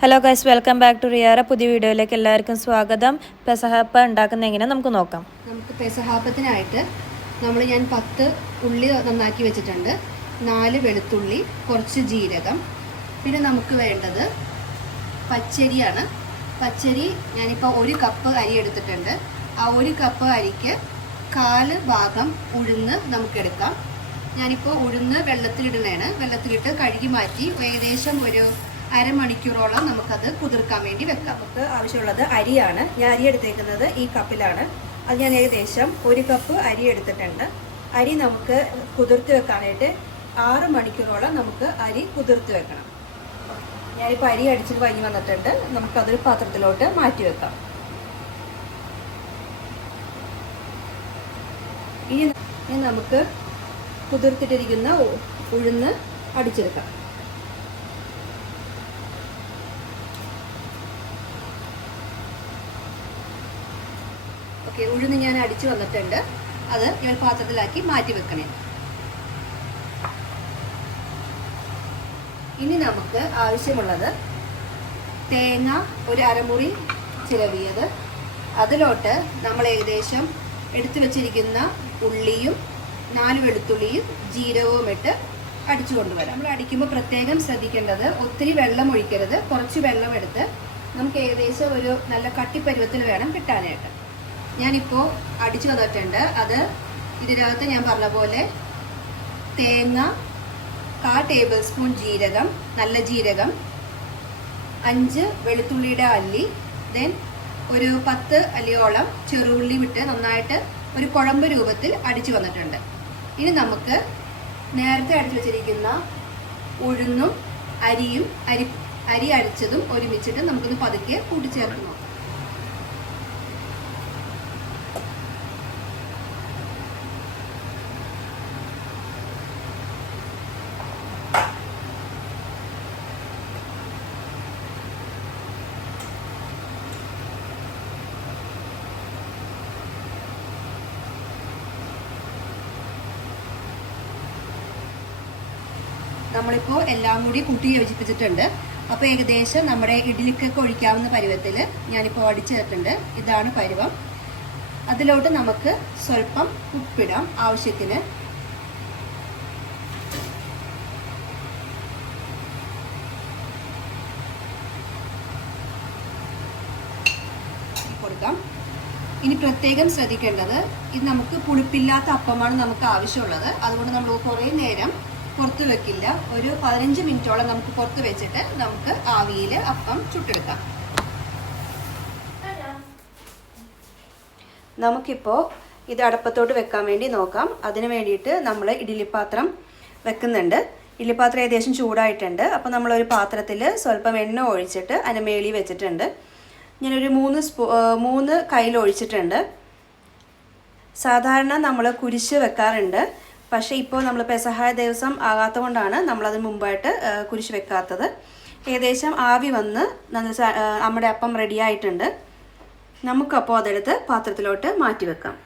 Hello guys welcome back to Riyara പുതിയ വീഡിയോയിലേക്ക് എല്ലാവർക്കും സ്വാഗതം. പെസഹാപ്പ ഉണ്ടാക്കുന്ന എങ്ങനെ നമുക്ക് നോക്കാം. നമുക്ക് പെസഹാപ്പത്തിനായിട്ട് നമ്മൾ ഞാൻ പത്ത് ഉള്ളി നന്നാക്കി വെച്ചിട്ടുണ്ട്. നാല് വെളുത്തുള്ളി കുറച്ച് ജീരകം. പിന്നെ നമുക്ക് വേണ്ടത് പച്ചരിയാണ്. പച്ചരി ഞാനിപ്പോൾ ഒരു കപ്പ് അരി എടുത്തിട്ടുണ്ട്. ആ ഒരു കപ്പ് അരിക്ക് കാൽ ഭാഗം ഉഴുന്ന് നമുക്കെടുക്കാം ഞാനിപ്പോൾ ഉഴുന്ന് വെള്ളത്തിലിടണേണ് വെള്ളത്തിലിട്ട് കഴുകി മാറ്റി ഏകദേശം ഒരു അരമണിക്കൂറോളം നമുക്കത് കുതിർക്കാൻ വേണ്ടി വെക്കാം. നമുക്ക് ആവശ്യമുള്ളത് അരിയാണ്. ഞാൻ അരി എടുത്തേക്കുന്നത് ഈ കപ്പിലാണ്. അത് ഞാൻ ഏകദേശം ഒരു കപ്പ് അരി എടുത്തിട്ടുണ്ട്. അരി നമുക്ക് കുതിർത്ത് വെക്കാനായിട്ട് ആറ് മണിക്കൂറോളം നമുക്ക് അരി കുതിർത്ത് വെക്കണം. ഞാനിപ്പോൾ അരി അടിച്ചിട്ട് കഴിഞ്ഞ് വന്നിട്ടുണ്ട്. നമുക്കതൊരു പാത്രത്തിലോട്ട് മാറ്റി വെക്കാം. ഇനി നമുക്ക് കുതിർത്തിട്ടിരിക്കുന്ന ഉഴുന്ന് അടിച്ചെടുക്കാം. ഓക്കെ ഉഴുന്ന് ഞാൻ അടിച്ചു വന്നിട്ടുണ്ട്. അത് ഞാൻ പാത്രത്തിലാക്കി മാറ്റി വെക്കണേ. ഇനി നമുക്ക് ആവശ്യമുള്ളത് തേങ്ങ ഒരു അരമുറി ചിലവിയത് അതിലോട്ട് നമ്മൾ ഏകദേശം എടുത്തു വച്ചിരിക്കുന്ന ഉള്ളിയും നാല് വെളുത്തുള്ളിയും ജീരകവും ഇട്ട് അടിച്ചു കൊണ്ടുവരാം. നമ്മൾ അടിക്കുമ്പോൾ പ്രത്യേകം ശ്രദ്ധിക്കേണ്ടത് ഒത്തിരി വെള്ളം ഒഴിക്കരുത്. കുറച്ച് വെള്ളം എടുത്ത് നമുക്ക് ഏകദേശം ഒരു നല്ല കട്ടിപ്പരുവത്തിൽ വേണം കിട്ടാനായിട്ട്. ഞാനിപ്പോൾ അടിച്ചു വന്നിട്ടുണ്ട് അത് ഇതിനകത്ത് ഞാൻ പറഞ്ഞ പോലെ തേങ്ങ കാ ടേബിൾ സ്പൂൺ ജീരകം നല്ല ജീരകം അഞ്ച് വെളുത്തുള്ളിയുടെ അല്ലി ദെൻ ഒരു പത്ത് അല്ലിയോളം ചെറുള്ളി വിട്ട് നന്നായിട്ട് ഒരു കുഴമ്പ് രൂപത്തിൽ അടിച്ചു വന്നിട്ടുണ്ട്. ഇനി നമുക്ക് നേരത്തെ അടിച്ചു വെച്ചിരിക്കുന്ന ഉഴുന്നും അരിയും അരി അരി അടിച്ചതും ഒരുമിച്ചിട്ട് നമുക്കൊന്ന് പതുക്കെ കൂട്ടിച്ചേർത്ത് നോക്കാം. നമ്മളിപ്പോൾ എല്ലാം കൂടി കൂട്ടി യോജിപ്പിച്ചിട്ടുണ്ട്. അപ്പോൾ ഏകദേശം നമ്മുടെ ഇഡ്ഡലിക്കൊക്കെ ഒഴിക്കാവുന്ന പരുവത്തിൽ ഞാനിപ്പോൾ അടിച്ചേർത്തിട്ടുണ്ട്. ഇതാണ് പരുവം. അതിലോട്ട് നമുക്ക് സ്വല്പം ഉപ്പിടാം ആവശ്യത്തിന്. കൊടുക്കാം. ഇനി പ്രത്യേകം ശ്രദ്ധിക്കേണ്ടത് ഇത് നമുക്ക് പുളിപ്പില്ലാത്ത അപ്പമാണ് നമുക്ക് ആവശ്യമുള്ളത്. അതുകൊണ്ട് നമ്മൾ കുറേ നേരം പുറത്ത് വെക്കില്ല. ഒരു പതിനഞ്ച് മിനിറ്റോളം നമുക്ക് പുറത്ത് വെച്ചിട്ട് നമുക്ക് ആവിയിൽ അപ്പം ചുട്ടെടുക്കാം. നമുക്കിപ്പോൾ ഇത് അടപ്പത്തോട്ട് വെക്കാൻ വേണ്ടി നോക്കാം. അതിന് വേണ്ടിയിട്ട് നമ്മൾ ഇഡ്ഡലിപ്പാത്രം വെക്കുന്നുണ്ട്. ഇഡ്ഡലിപ്പാത്രം ഏകദേശം ചൂടായിട്ടുണ്ട്. അപ്പോൾ നമ്മളൊരു പാത്രത്തിൽ സ്വല്പം എണ്ണ ഒഴിച്ചിട്ട് അതിന് മേളി വെച്ചിട്ടുണ്ട്. ഞാനൊരു മൂന്ന് സ്പൂ മൂന്ന് കയ്യിൽ ഒഴിച്ചിട്ടുണ്ട് സാധാരണ നമ്മൾ കുരിശ് വെക്കാറുണ്ട്. പക്ഷേ ഇപ്പോൾ നമ്മൾ പെസഹായ ദിവസം ആകാത്ത കൊണ്ടാണ് നമ്മളത് മുമ്പായിട്ട് കുരിശ് വെക്കാത്തത്. ഏകദേശം ആവി വന്ന് നമ്മുടെ അപ്പം റെഡിയായിട്ടുണ്ട് നമുക്കപ്പോൾ അതെടുത്ത് പാത്രത്തിലോട്ട് മാറ്റി വെക്കാം